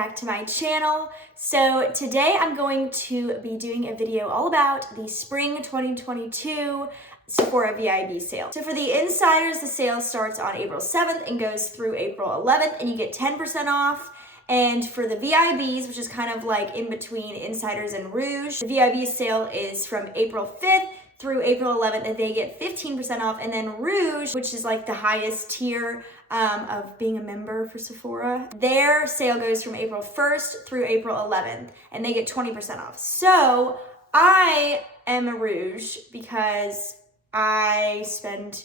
back to my channel. So today I'm going to be doing a video all about the Spring 2022 Sephora VIB sale. So for the insiders, the sale starts on April 7th and goes through April 11th, and you get 10% off. And for the VIBs, which is kind of like in between insiders and Rouge, the VIB sale is from April 5th through April 11th, and they get 15% off. And then Rouge, which is like the highest tier of being a member for Sephora, their sale goes from April 1st through April 11th, and they get 20% off. So I am a Rouge because I spend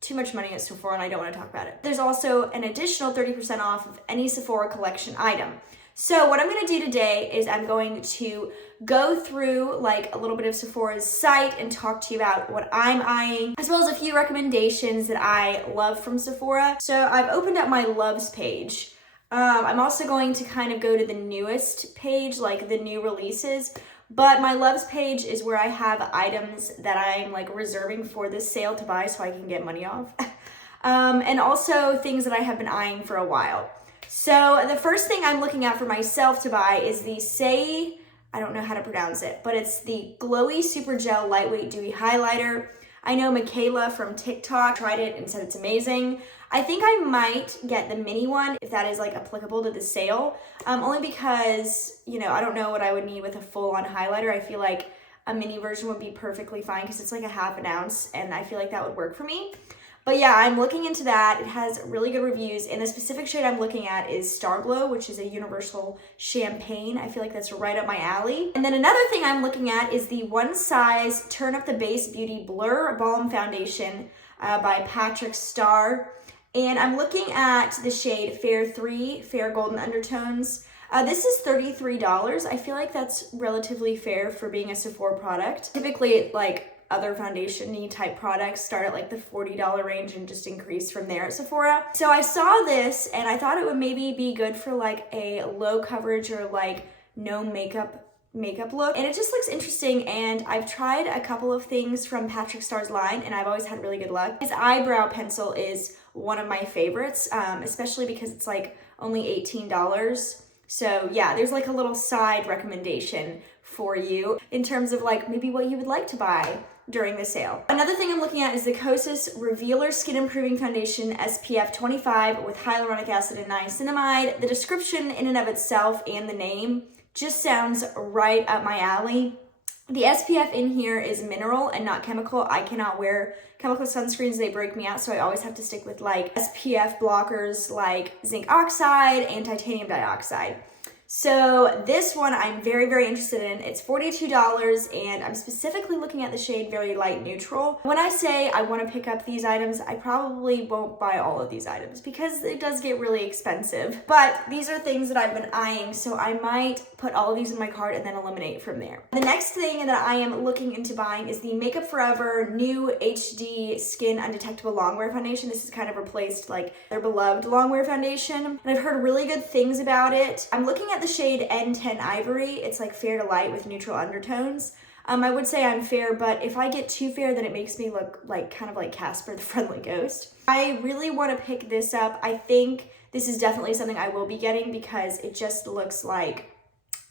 too much money at Sephora and I don't want to talk about it. There's also an additional 30% off of any Sephora Collection item. So what I'm going to do today is I'm going to go through like a little bit of Sephora's site and talk to you about what I'm eyeing, as well as a few recommendations that I love from Sephora. So I've opened up my loves page. I'm also going to kind of go to the newest page, like the new releases. But my loves page is where I have items that I'm like reserving for this sale to buy so I can get money off. And also things that I have been eyeing for a while. So the first thing I'm looking at for myself to buy is the I don't know how to pronounce it, but it's the Glowy Super Gel Lightweight Dewy Highlighter. I know Michaela from TikTok tried it and said it's amazing. I think I might get the mini one if that is like applicable to the sale. Only because, you know, I don't know what I would need with a full-on highlighter. I feel like a mini version would be perfectly fine because it's like a half an ounce and I feel like that would work for me. But yeah, I'm looking into that. It has really good reviews, and the specific shade I'm looking at is Star Glow, which is a universal champagne. I feel like that's right up my alley. And then another thing I'm looking at is the One Size Turn Up the Base Beauty Blur Balm Foundation by Patrick Starr. And I'm looking at the shade Fair 3, Fair Golden Undertones. This is $33. I feel like that's relatively fair for being a Sephora product. Typically, like other foundation-y type products start at like the $40 range and just increase from there at Sephora. So I saw this and I thought it would maybe be good for like a low coverage or like no makeup look, and it just looks interesting. And I've tried a couple of things from Patrick Starr's line and I've always had really good luck. His eyebrow pencil is one of my favorites, especially because it's like only $18. So yeah, there's like a little side recommendation for you in terms of like maybe what you would like to buy during the sale. Another thing I'm looking at is the Kosas Revealer Skin Improving Foundation SPF 25 with hyaluronic acid and niacinamide. The description in and of itself and the name just sounds right up my alley. The SPF in here is mineral and not chemical. I cannot wear chemical sunscreens, they break me out, so I always have to stick with like SPF blockers like zinc oxide and titanium dioxide. So this one I'm very, very interested in. It's $42 and I'm specifically looking at the shade Very Light Neutral. When I say I want to pick up these items, I probably won't buy all of these items because it does get really expensive. But these are things that I've been eyeing, so I might put all of these in my cart and then eliminate from there. The next thing that I am looking into buying is the Makeup Forever New HD Skin Undetectable Longwear Foundation. This has kind of replaced like their beloved longwear foundation, and I've heard really good things about it. I'm looking at the shade N10 Ivory. It's like fair to light with neutral undertones. I would say I'm fair, but if I get too fair, then it makes me look like kind of like Casper the Friendly Ghost. I really want to pick this up. I think this is definitely something I will be getting because it just looks like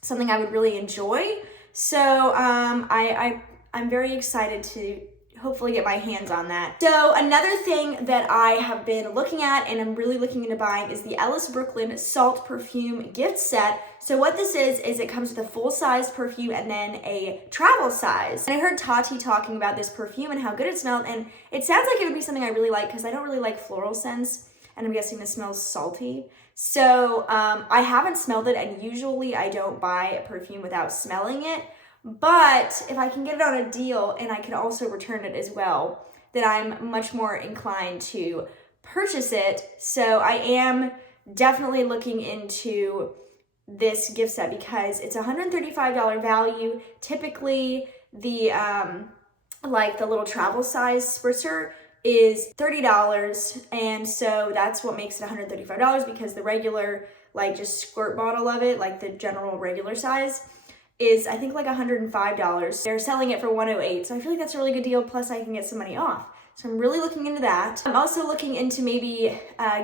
something I would really enjoy. So I'm very excited to hopefully get my hands on that. So another thing that I have been looking at and I'm really looking into buying is the Ellis Brooklyn Salt Perfume gift set. So what this is it comes with a full-size perfume and then a travel size. And I heard Tati talking about this perfume and how good it smelled, and it sounds like it would be something I really like because I don't really like floral scents, and I'm guessing this smells salty. So I haven't smelled it, and usually I don't buy a perfume without smelling it. But if I can get it on a deal and I can also return it as well, then I'm much more inclined to purchase it. So I am definitely looking into this gift set because it's $135 value. Typically the like the little travel size spritzer is $30, and so that's what makes it $135 because the regular like just squirt bottle of it, like the general regular size, is I think like $105. They're selling it for $108, so I feel like that's a really good deal, plus I can get some money off. So I'm really looking into that. I'm also looking into maybe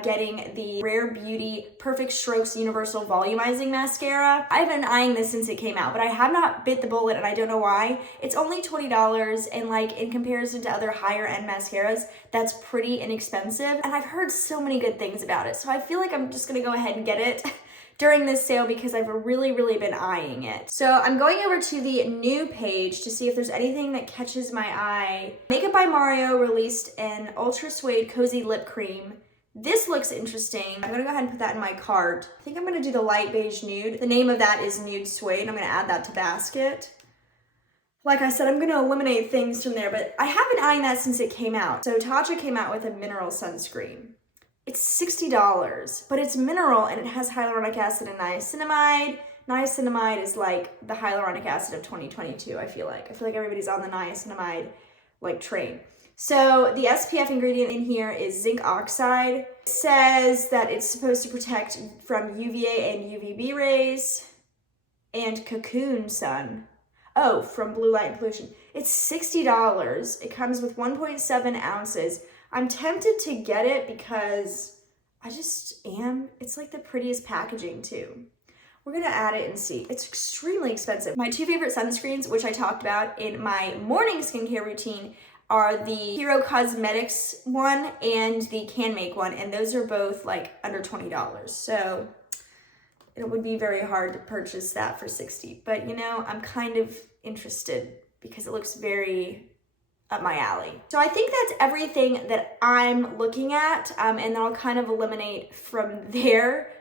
getting the Rare Beauty Perfect Strokes Universal Volumizing Mascara. I've been eyeing this since it came out, but I have not bit the bullet and I don't know why. It's only $20 and like in comparison to other higher end mascaras, that's pretty inexpensive. And I've heard so many good things about it. So I feel like I'm just gonna go ahead and get it during this sale because I've really been eyeing it. So I'm going over to the new page to see if there's anything that catches my eye. Makeup by Mario released an Ultra Suede Cozy Lip Cream. This looks interesting. I'm gonna go ahead and put that in my cart. I think I'm gonna do the light beige nude. The name of that is Nude Suede. I'm gonna add that to basket. Like I said, I'm gonna eliminate things from there, but I have been eyeing that since it came out. So Tatcha came out with a mineral sunscreen. It's $60, but it's mineral and it has hyaluronic acid and niacinamide. Niacinamide is like the hyaluronic acid of 2022, I feel like. I feel like everybody's on the niacinamide like train. So the SPF ingredient in here is zinc oxide. It says that it's supposed to protect from UVA and UVB rays and cocoon sun. Oh, from blue light and pollution. It's $60. It comes with 1.7 ounces. I'm tempted to get it because I just am. It's like the prettiest packaging too. We're gonna add it and see. It's extremely expensive. My two favorite sunscreens, which I talked about in my morning skincare routine, are the Hero Cosmetics one and the Can Make one, and those are both like under $20. So it would be very hard to purchase that for $60. But you know, I'm kind of interested because it looks very up my alley. So I think that's everything that I'm looking at, and then I'll kind of eliminate from there,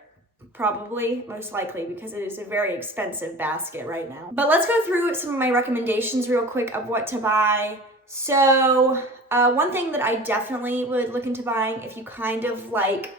probably, most likely, because it is a very expensive basket right now. But let's go through some of my recommendations real quick of what to buy. So one thing that I definitely would look into buying if you kind of like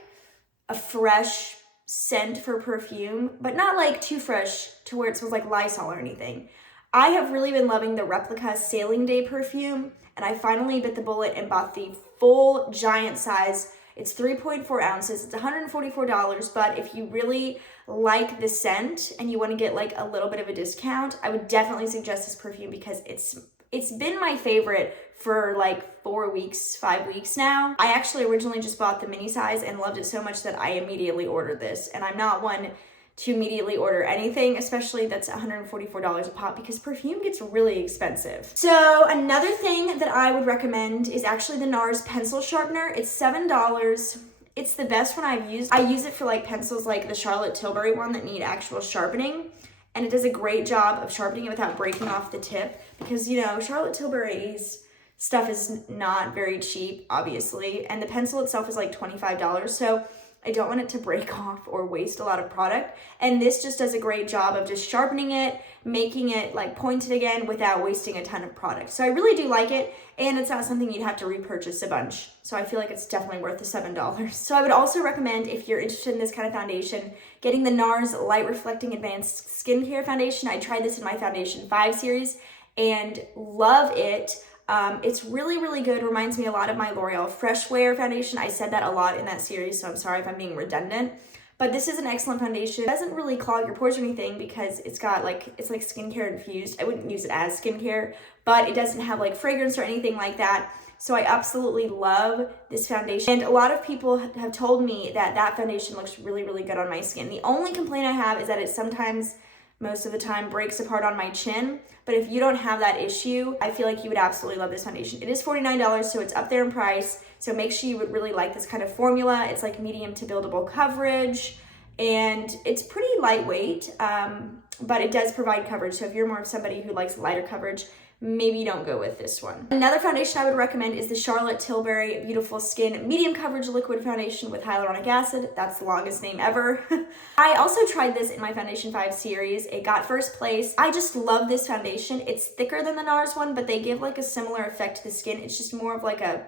a fresh scent for perfume, but not like too fresh to where it smells like Lysol or anything. I have really been loving the Replica Sailing Day perfume, and I finally bit the bullet and bought the full giant size. It's 3.4 ounces. It's $144, but if you really like the scent and you want to get like a little bit of a discount, I would definitely suggest this perfume because it's been my favorite for like 4 weeks, 5 weeks now. I actually originally just bought the mini size and loved it so much that I immediately ordered this, and I'm not one to immediately order anything, especially that's $144 a pop, because perfume gets really expensive. So another thing that I would recommend is actually the NARS pencil sharpener. It's $7. It's the best one I've used. I use it for like pencils like the Charlotte Tilbury one that need actual sharpening, and it does a great job of sharpening it without breaking off the tip, because you know, Charlotte Tilbury's stuff is not very cheap, obviously, and the pencil itself is like $25, so I don't want it to break off or waste a lot of product. And this just does a great job of just sharpening it, making it like pointed again without wasting a ton of product. So I really do like it, and it's not something you'd have to repurchase a bunch. So I feel like it's definitely worth the $7. So I would also recommend, if you're interested in this kind of foundation, getting the NARS Light Reflecting Advanced Skincare Foundation. I tried this in my Foundation 5 series and love it. It's really good. Reminds me a lot of my L'Oreal Fresh Wear foundation. I said that a lot in that series, so I'm sorry if I'm being redundant. But this is an excellent foundation. It doesn't really clog your pores or anything because it's like skincare infused. I wouldn't use it as skincare, but it doesn't have like fragrance or anything like that. So I absolutely love this foundation. And a lot of people have told me that that foundation looks really good on my skin. The only complaint I have is that it sometimes, most of the time, breaks apart on my chin. But if you don't have that issue, I feel like you would absolutely love this foundation. It is $49, so it's up there in price. So make sure you would really like this kind of formula. It's like medium to buildable coverage, and it's pretty lightweight, but it does provide coverage. So if you're more of somebody who likes lighter coverage, maybe don't go with this one. Another foundation I would recommend is the Charlotte Tilbury Beautiful Skin Medium Coverage Liquid Foundation with Hyaluronic Acid. That's the longest name ever. I also tried this in my Foundation 5 series. It got first place. I just love this foundation. It's thicker than the NARS one, but they give like a similar effect to the skin. It's just more of like a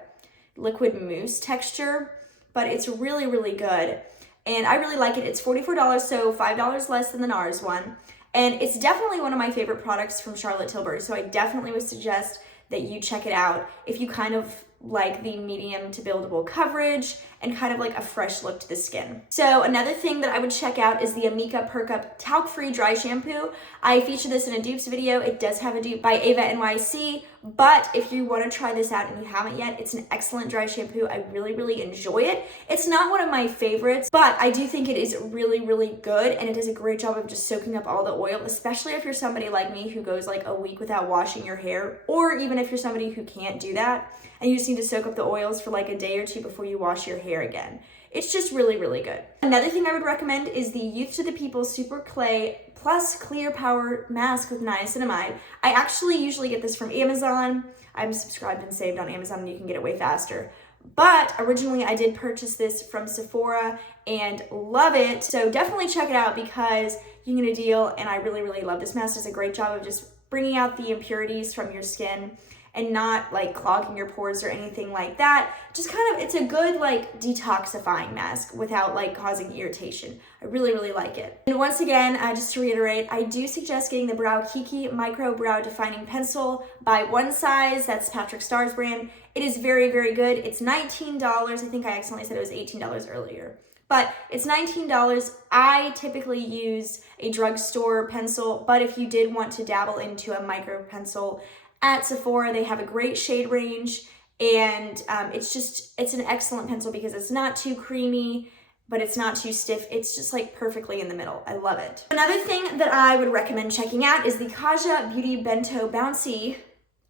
liquid mousse texture, but it's really good. And I really like it. It's $44, so $5 less than the NARS one. And it's definitely one of my favorite products from Charlotte Tilbury, so I definitely would suggest that you check it out if you kind of like the medium to buildable coverage and kind of like a fresh look to the skin. So another thing that I would check out is the Amika Perk Up Talc Free Dry Shampoo. I featured this in a dupes video. It does have a dupe by Ava NYC. but if you want to try this out and you haven't yet, it's an excellent dry shampoo. I really, really enjoy it. It's not one of my favorites, but I do think it is really, really good, and it does a great job of just soaking up all the oil, especially if you're somebody like me who goes like a week without washing your hair, or even if you're somebody who can't do that and you just need to soak up the oils for like a day or two before you wash your hair again. It's just really, really good. Another thing I would recommend is the Youth to the People Super Clay Plus Clear Power Mask with niacinamide. I actually usually get this from Amazon. I'm subscribed and saved on Amazon and you can get it way faster. But originally I did purchase this from Sephora and love it. So definitely check it out because you can get a deal, and I really, really love this mask. It does a great job of just bringing out the impurities from your skin and not like clogging your pores or anything like that. Just kind of, it's a good like detoxifying mask without like causing irritation. I really, really like it. And once again, just to reiterate, I do suggest getting the Brow Kiki Micro Brow Defining Pencil by One Size. That's Patrick Starr's brand. It is very, very good. It's $19. I think I accidentally said it was $18 earlier. But it's $19. I typically use a drugstore pencil, but if you did want to dabble into a micro pencil, at Sephora, they have a great shade range, and it's an excellent pencil because it's not too creamy, but it's not too stiff. It's just like perfectly in the middle. I love it. Another thing that I would recommend checking out is the Kaja Beauty Bento Bouncy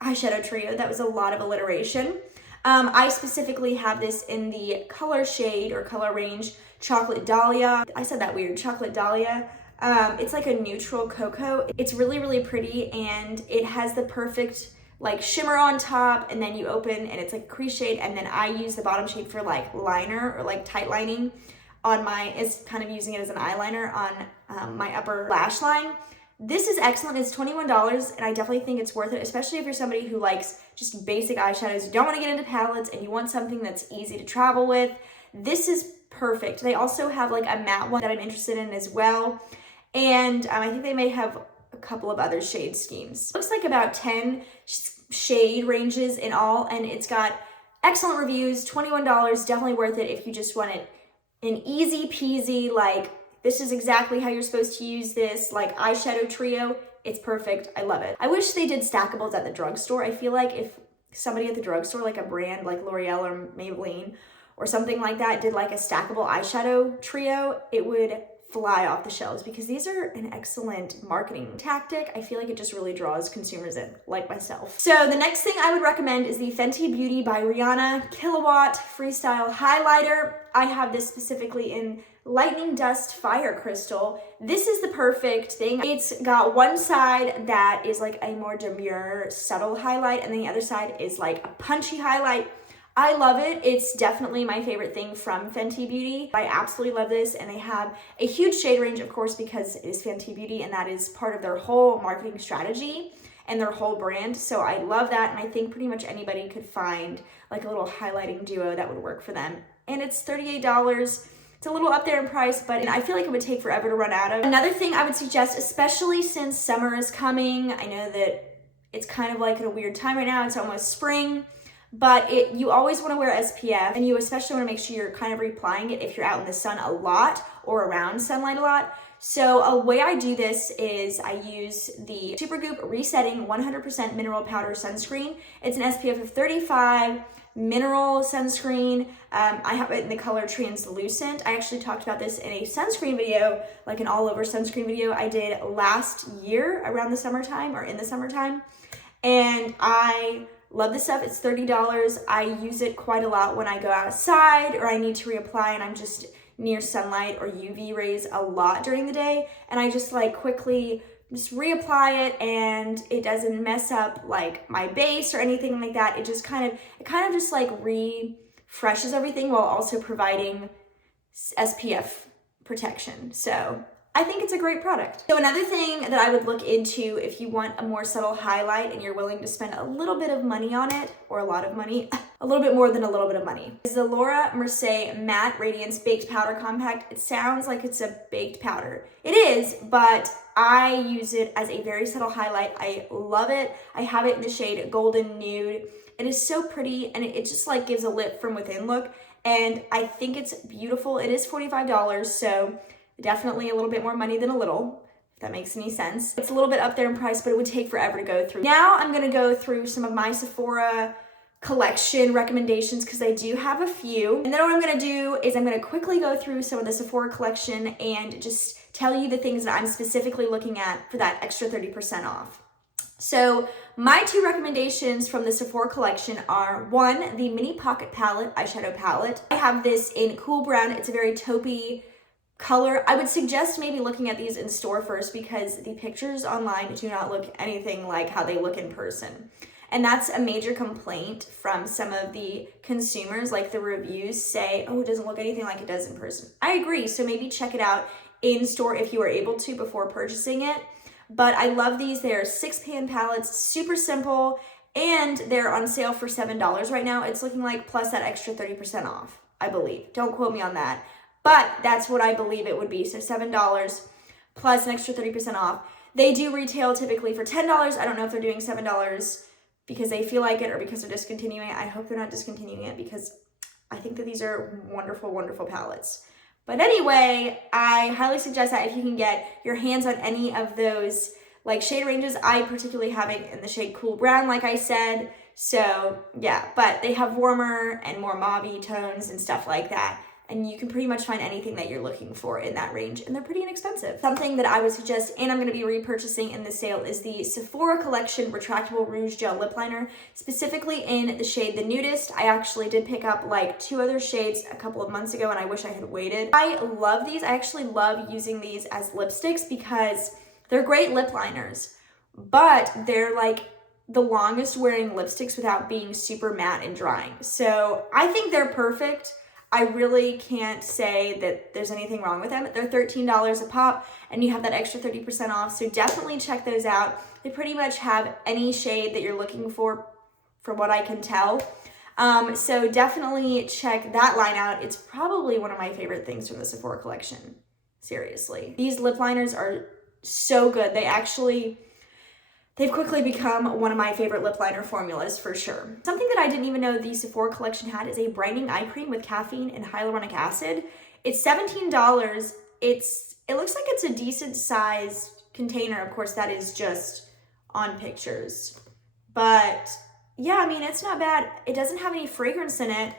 eyeshadow trio. That was a lot of alliteration. I specifically have this in the color shade or color range Chocolate Dahlia. I said that weird, Chocolate Dahlia. It's like a neutral cocoa. It's really, really pretty, and it has the perfect like shimmer on top, and then you open and it's like a crease shade, and then I use the bottom shade for like liner or like tight lining on is kind of using it as an eyeliner on my upper lash line. This is excellent. It's $21, and I definitely think it's worth it, especially if you're somebody who likes just basic eyeshadows. You don't want to get into palettes and you want something that's easy to travel with. This is perfect. They also have like a matte one that I'm interested in as well. And I think they may have a couple of other shade schemes. Looks like about 10 shade ranges in all, and it's got excellent reviews. $21, definitely worth it if you just want it an easy peasy, like this is exactly how you're supposed to use this, like eyeshadow trio. It's perfect. I love it. I wish they did stackables at the drugstore. I feel like if somebody at the drugstore, like a brand like L'Oreal or Maybelline or something like that, did like a stackable eyeshadow trio, it would fly off the shelves because these are an excellent marketing tactic. I feel like it just really draws consumers in, like myself. So the next thing I would recommend is the Fenty Beauty by Rihanna Kilowatt Freestyle Highlighter. I have this specifically in Lightning Dust Fire Crystal. This is the perfect thing. It's got one side that is like a more demure, subtle highlight, and the other side is like a punchy highlight. I love it. It's definitely my favorite thing from Fenty Beauty. I absolutely love this, and they have a huge shade range, of course, because it is Fenty Beauty, and that is part of their whole marketing strategy and their whole brand. So I love that, and I think pretty much anybody could find like a little highlighting duo that would work for them. And it's $38. It's a little up there in price, but I feel like it would take forever to run out of. Another thing I would suggest, especially since summer is coming, I know that it's kind of like at a weird time right now. It's almost spring. But you always want to wear SPF, and you especially want to make sure you're kind of reapplying it if you're out in the sun a lot or around sunlight a lot. So a way I do this is I use the Supergoop Resetting 100% Mineral Powder Sunscreen. It's an SPF of 35 mineral sunscreen. I have it in the color Translucent. I actually talked about this in a sunscreen video, like an all over sunscreen video I did last year around the summertime or in the summertime. And I love this stuff. It's $30. I use it quite a lot when I go outside or I need to reapply and I'm just near sunlight or UV rays a lot during the day. And I just like quickly just reapply it, and it doesn't mess up like my base or anything like that. It kind of just like refreshes everything while also providing SPF protection. So I think it's a great product. So another thing that I would look into if you want a more subtle highlight and you're willing to spend a little bit of money on it, or a lot of money, a little bit more than a little bit of money, is the Laura Mercier Matte Radiance Baked Powder Compact. It sounds like it's a baked powder. It is, but I use it as a very subtle highlight. I love it. I have it in the shade Golden Nude. It is so pretty, and it just like gives a lit from within look, and I think it's beautiful. It is $45, so definitely a little bit more money than a little. that makes any sense. It's a little bit up there in price, but it would take forever to go through. Now I'm gonna go through some of my Sephora collection recommendations because I do have a few. And then what I'm gonna do is I'm gonna quickly go through some of the Sephora collection and just tell you the things that I'm specifically looking at for that extra 30% off. So my two recommendations from the Sephora collection are, one, the mini pocket palette, eyeshadow palette. I have this in cool brown. It's a very taupey color. I would suggest maybe looking at these in store first because the pictures online do not look anything like how they look in person. And that's a major complaint from some of the consumers, like the reviews say, oh, it doesn't look anything like it does in person. I agree, so maybe check it out in store if you are able to before purchasing it. But I love these. They're 6-pan palettes, super simple, and they're on sale for $7 right now. It's looking like plus that extra 30% off, I believe. Don't quote me on that, but that's what I believe it would be. So $7 plus an extra 30% off. They do retail typically for $10. I don't know if they're doing $7 because they feel like it or because they're discontinuing it. I hope they're not discontinuing it because I think that these are wonderful, wonderful palettes. But anyway, I highly suggest that if you can get your hands on any of those like shade ranges. I particularly have it in the shade Cool Brown, like I said. So yeah, but they have warmer and more mauve-y tones and stuff like that. And you can pretty much find anything that you're looking for in that range, and they're pretty inexpensive. Something that I would suggest, and I'm gonna be repurchasing in the sale, is the Sephora Collection Retractable Rouge Gel Lip Liner, specifically in the shade The Nudist. I actually did pick up like 2 other shades a couple of months ago, and I wish I had waited. I love these. I actually love using these as lipsticks because they're great lip liners, but they're like the longest wearing lipsticks without being super matte and drying. So I think they're perfect. I really can't say that there's anything wrong with them. They're $13 a pop, and you have that extra 30% off, so definitely check those out. They pretty much have any shade that you're looking for, from what I can tell. So definitely check that line out. It's probably one of my favorite things from the Sephora collection. Seriously. These lip liners are so good. They've quickly become one of my favorite lip liner formulas for sure. Something that I didn't even know the Sephora collection had is a brightening eye cream with caffeine and hyaluronic acid. It's $17. It looks like it's a decent size container. Of course, that is just on pictures. But yeah, I mean, it's not bad. It doesn't have any fragrance in it.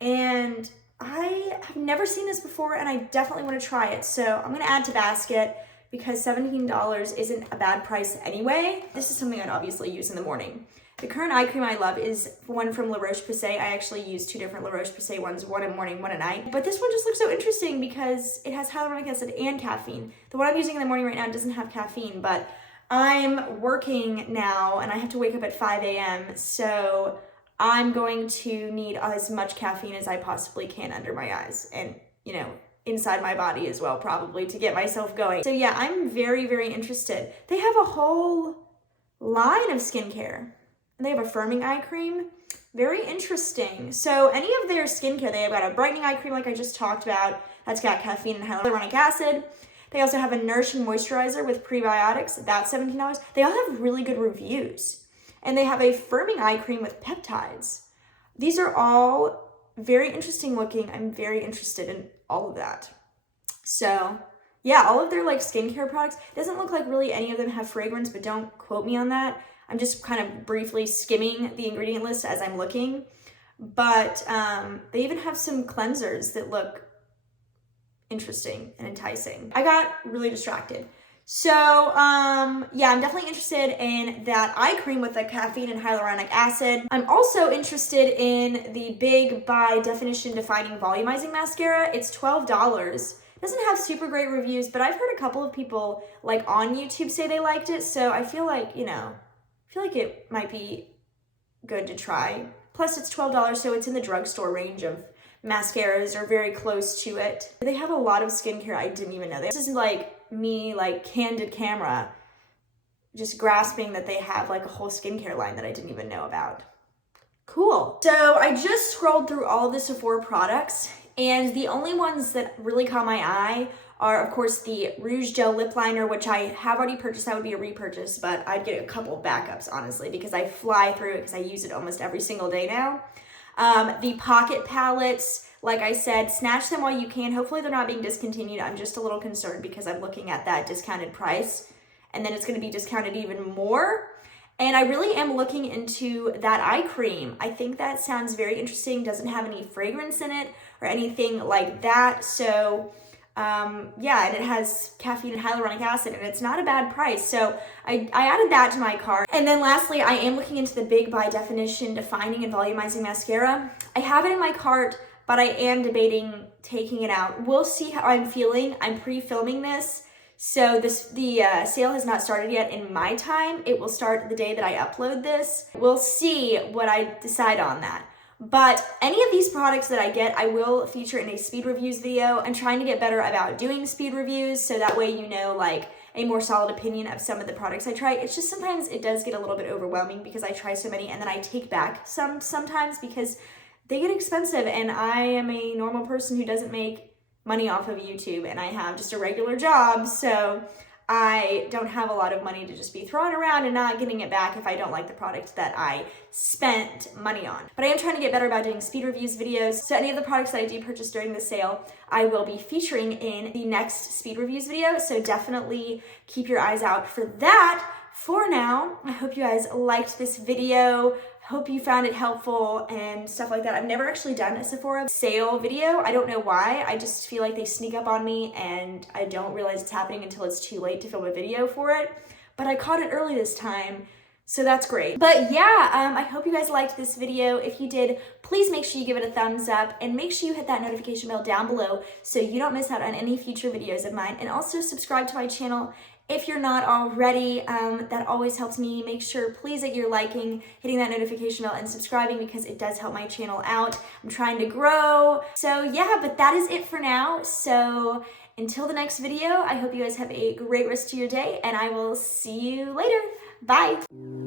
And I have never seen this before, and I definitely want to try it. So I'm gonna add to basket, because $17 isn't a bad price anyway. This is something I'd obviously use in the morning. The current eye cream I love is one from La Roche-Posay. I actually use 2 different La Roche-Posay ones, one in the morning, one at night. But this one just looks so interesting because it has hyaluronic acid and caffeine. The one I'm using in the morning right now doesn't have caffeine, but I'm working now and I have to wake up at 5 a.m. So I'm going to need as much caffeine as I possibly can under my eyes and, you know, inside my body as well, probably, to get myself going. So yeah, I'm very, very interested. They have a whole line of skincare. And they have a firming eye cream. Very interesting. So any of their skincare, they have got a brightening eye cream like I just talked about. That's got caffeine and hyaluronic acid. They also have a nourishing moisturizer with prebiotics. That's $17. They all have really good reviews. And they have a firming eye cream with peptides. These are all very interesting looking. I'm very interested in all of that. So yeah, all of their like skincare products, it doesn't look like really any of them have fragrance, but don't quote me on that. I'm just kind of briefly skimming the ingredient list as I'm looking. But they even have some cleansers that look interesting and enticing. I got really distracted. So yeah, I'm definitely interested in that eye cream with the caffeine and hyaluronic acid. I'm also interested in the Big by Definition Defining Volumizing Mascara. It's $12. It doesn't have super great reviews, but I've heard a couple of people like on YouTube say they liked it. So I feel like, you know, it might be good to try. Plus it's $12, so it's in the drugstore range of mascaras or very close to it. They have a lot of skincare I didn't even know. This is like me, like candid camera, just grasping that they have like a whole skincare line that I didn't even know about. Cool. So I just scrolled through all of the Sephora products, and the only ones that really caught my eye are, of course, the Rouge Gel Lip Liner, which I have already purchased. That would be a repurchase, but I'd get a couple of backups, honestly, because I fly through it because I use it almost every single day now. The Pocket Palettes, Like I said, snatch them while you can. Hopefully they're not being discontinued. I'm just a little concerned because I'm looking at that discounted price and then it's going to be discounted even more. And I really am looking into that eye cream. I think that sounds very interesting. Doesn't have any fragrance in it or anything like that. So yeah, and it has caffeine and hyaluronic acid, and it's not a bad price. So I added that to my cart. And then lastly, I am looking into the Big By Definition Defining and Volumizing Mascara. I have it in my cart, but I am debating taking it out. We'll see how I'm feeling. I'm pre-filming this. So the sale has not started yet in my time. It will start the day that I upload this. We'll see what I decide on that. But any of these products that I get, I will feature in a speed reviews video. I'm trying to get better about doing speed reviews so that way you know like a more solid opinion of some of the products I try. It's just sometimes it does get a little bit overwhelming because I try so many and then I take back sometimes because they get expensive and I am a normal person who doesn't make money off of YouTube and I have just a regular job, so I don't have a lot of money to just be throwing around and not getting it back if I don't like the product that I spent money on. But I am trying to get better about doing speed reviews videos, so any of the products that I do purchase during the sale, I will be featuring in the next speed reviews video, so definitely keep your eyes out for that. For now, I hope you guys liked this video. Hope you found it helpful and stuff like that. I've never actually done a Sephora sale video. I don't know why. I just feel like they sneak up on me and I don't realize it's happening until it's too late to film a video for it. But I caught it early this time, so that's great. But yeah, I hope you guys liked this video. If you did, please make sure you give it a thumbs up and make sure you hit that notification bell down below so you don't miss out on any future videos of mine. And also subscribe to my channel if you're not already. That always helps me. Make sure, please, that you're liking, hitting that notification bell, and subscribing because it does help my channel out. I'm trying to grow. So yeah, but that is it for now. So until the next video, I hope you guys have a great rest of your day, and I will see you later. Bye.